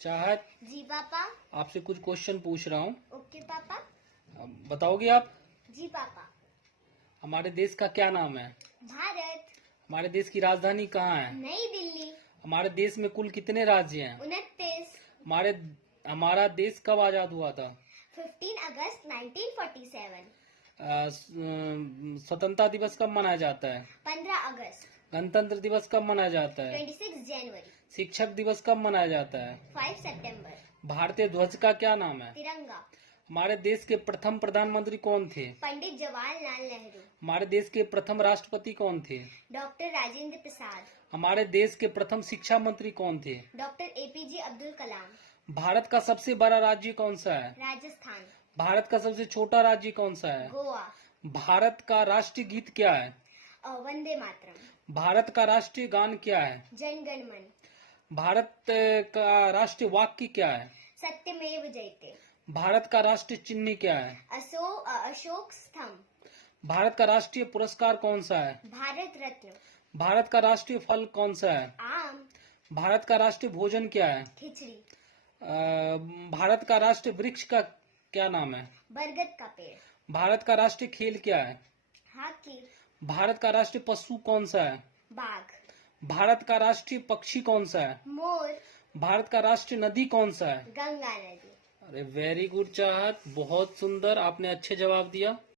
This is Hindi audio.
चाहत, जी पापा। आपसे कुछ क्वेश्चन पूछ रहा हूँ, ओके पापा। बताओगे आप? जी पापा। हमारे देश का क्या नाम है? भारत। हमारे देश की राजधानी कहाँ है? नई दिल्ली। हमारे देश में कुल कितने राज्य हैं? 29। हमारे हमारा देश कब आजाद हुआ था? 15 अगस्त 1947। स्वतंत्रता दिवस कब मनाया जाता है? 15 अगस्त। गणतंत्र दिवस कब मनाया जाता है? 26 जनवरी। शिक्षक दिवस कब मनाया जाता है? 5 सितंबर। भारतीय ध्वज का क्या नाम है? तिरंगा। हमारे देश के प्रथम प्रधानमंत्री कौन थे? पंडित जवाहरलाल नेहरू। हमारे देश के प्रथम राष्ट्रपति कौन थे? डॉक्टर राजेंद्र प्रसाद। हमारे देश के प्रथम शिक्षा मंत्री कौन थे? Doctor APJ Abdul Kalam. भारत का सबसे बड़ा राज्य कौन सा है? राजस्थान। भारत का सबसे छोटा राज्य कौन सा है? गोवा। भारत का राष्ट्रीय गीत क्या है? वंदे मातरम। भारत का राष्ट्रीय गान क्या है? जन गण मन। भारत का राष्ट्रीय वाक्य क्या है? सत्यमेव जयते। भारत का राष्ट्रीय चिन्ह क्या है? अशोक स्तंभ। भारत का राष्ट्रीय पुरस्कार कौन सा है? भारत रत्न। भारत का राष्ट्रीय फल कौन सा है? आम। भारत का राष्ट्रीय भोजन क्या है? खिचड़ी। भारत का राष्ट्रीय वृक्ष का क्या नाम है? बरगद का पेड़। भारत का राष्ट्रीय खेल क्या है? हॉकी। भारत का राष्ट्रीय पशु कौन सा है? बाघ। भारत का राष्ट्रीय पक्षी कौन सा है? मोर। भारत का राष्ट्रीय नदी कौन सा है? गंगा नदी। अरे वेरी गुड चाहत, बहुत सुंदर, आपने अच्छे जवाब दिया।